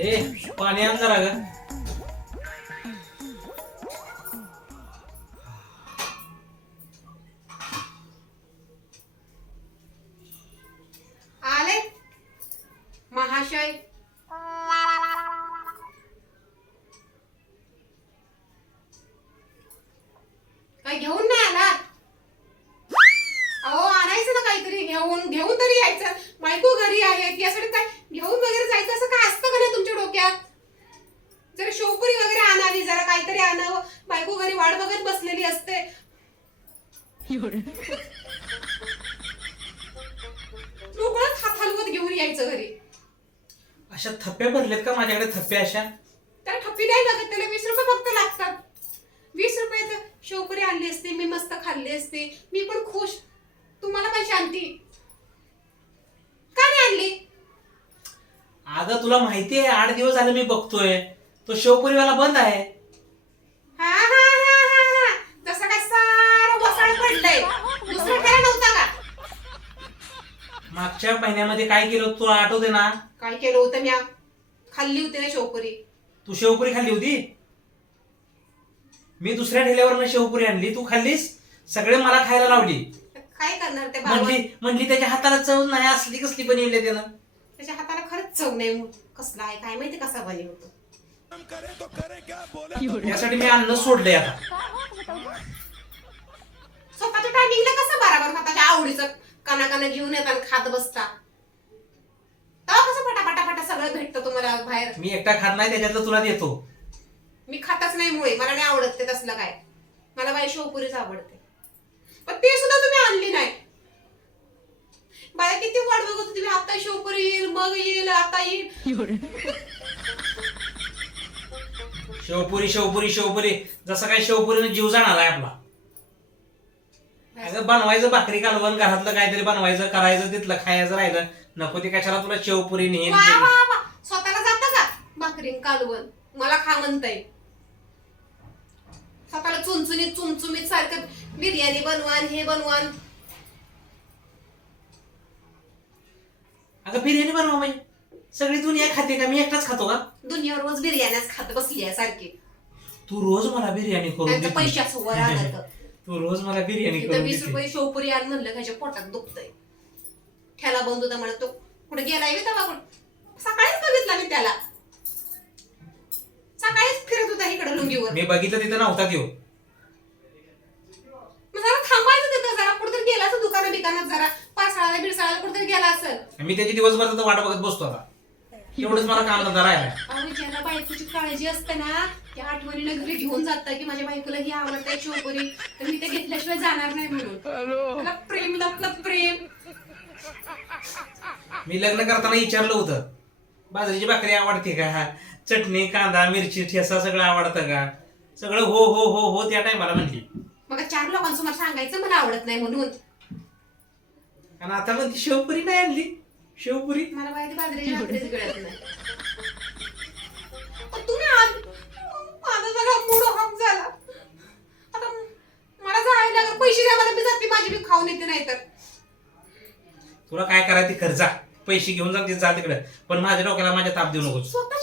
ए पाणी आण जरा ग. आले? महाशय. काय घेऊन नाही आलात? अहो आणायचं ना काहीतरी घेऊन घेऊन तरी यायचं. बायको घरी आहेत यासाठी काय घेऊन वगैरे जायचं असं काय असतं का नाही तुमच्या डोक्यात जरा शोपुरी वगैरे आणावी जरा काहीतरी आणावं बायको घरी वाट बघत बसलेली असते. मोकळच हात हलवत घेऊन यायचं घरी. अशा थप्प्या भरलेत का माझ्याकडे? थप्प्या अशा? त्याला ठप्पी नाही लागत त्याला वीस रुपये फक्त लागतात. वीस रुपयाचं शेवपुरी आणली असते मी मस्त खाल्ली असते. मी पण खुश. तुम्हाला पण शांती. का नाही आणली? अगं तुला माहिती आहे आठ दिवस झाले मी बघतोय. तो शेवपुरीवाला बंद आहे हा हा हा हा हा जसं काय सारं वसाळ पडलंय दुसरं काय नव्हता का मागच्या महिन्यामध्ये काय केलं होतं? तुला आठवते ना? काय केलं होतं मी खाल्ली होती ना शेवपुरी. तू शेवपुरी खाल्ली होती? मी दुसऱ्या ठेल्यावर शेवपुरी आणली. तू खाल्लीस? सगळे मला खायला लावली. काय करणार ते म्हणली बाबा म्हणली त्याच्या हाताला चव नाही असली कसली बनवली त्यानं? त्याच्या हाताला खरंच चव नाही. कसला आहे? काय माहिती कसा बनी होतो? यासाठी मी अन्न सोडलंय आता. स्वतःच्या टायमिंगला कसं बराबर स्वतःच्या आवडीचं काना काना घेऊन येतात खात बसता तेव्हा कसं पटा पटा पटा सगळं भेटतं तुम्हाला बाहेर? मी एकटा खात नाही त्याच्यातलं तुला देतो. मी खातच नाही मुळे मला नाही आवडत ते तसलं काय. मला बाई शेवपुरीच आवडते. पण ते सुद्धा तुम्ही आणली नाही. बाया किती वाट बघत होती, तुम्ही आता शेवपुरी येईल मग येईल आता येईल. शेवपुरी शेवपुरी शेवपुरी. जसं काय शेवपुरीनं जीव जाणार आहे आपला. अगं बनवायचं भाकरी कालवण घरातलं काहीतरी बनवायचं करायचं तिथलं खायचं राहिलं. नको ते कशाला तुला शेवपुरी नेईल वा वा वा. स्वतःला जातं का? भाकरीन कालवण. मला खा म्हणताय. स्वतःला चुनचुनीत चुमचुमीत सारखं बिर्याणी बनवान हे बनवान अगं बिर्याणी बनवा म्हणजे सगळी दुनिया खाते का? मी एकटाच खातो का? दुनियावर रोज बिर्याण्याच खात बसली आहे सारखी. तू रोज मला बिर्याणी करून देते. पैशाचं वर आलं तर. तू रोज मला बिर्याणी करून वीस देते. रुपये शेवपुरी आण म्हणलं त्याच्या पोटात दुखतंय. ठेला बंद होता म्हणत तो कुठे गेलाय बे तेव्हा कुठं सकाळीच बघितला मी त्याला. सकाळीच फिरत होता इकडे लुंगीवर. मी बघितलं तिथं नव्हता देऊ मग जरा थांबायचं तिथं जरा कुठेतरी गेला असं दुकाना बिकानात जरा पासळाला बिरसाळाला कुठेतरी गेला असेल मी त्याची दिवसभर तिथं वाट बघत बसतो आता. एवढंच मला काम धंदा राहिला. आणि ज्याला बायकोची काळजी असते ना त्या आठवणीनं घरी घेऊन जातात की माझ्या बायकोला ही आवडते शेवपुरी तर मी ते घेतल्याशिवाय जाणार नाही म्हणून. त्याला प्रेम लागलं प्रेम. मी लग्न करताना विचारलं होतं बाजरीची भाकरी आवडते का? चटणी कांदा मिरची ठेसा सगळं आवडतं का? सगळं हो हो हो हो त्या टायमाला म्हणली. मग चार लोकांसमोर सांगायचं मला आवडत नाही म्हणून. आणि आता म्हणते शेवपुरी नाही आणली. शेवपुरी मला माहिती बाजरीची भाकरीच गळत नाही पण तुम्ही आज माझा जरा मूड ऑफ झाला. आता मला जायला लागलं. पैसे द्या मला मी जाते. माझी मी खाऊन येते नाही तर तुला काय करायचं ते कर जा. पैसे घेऊन जा ते जा तिकडे. पण माझ्या डोक्याला माझ्या ताप देऊ नकोस. स्वतः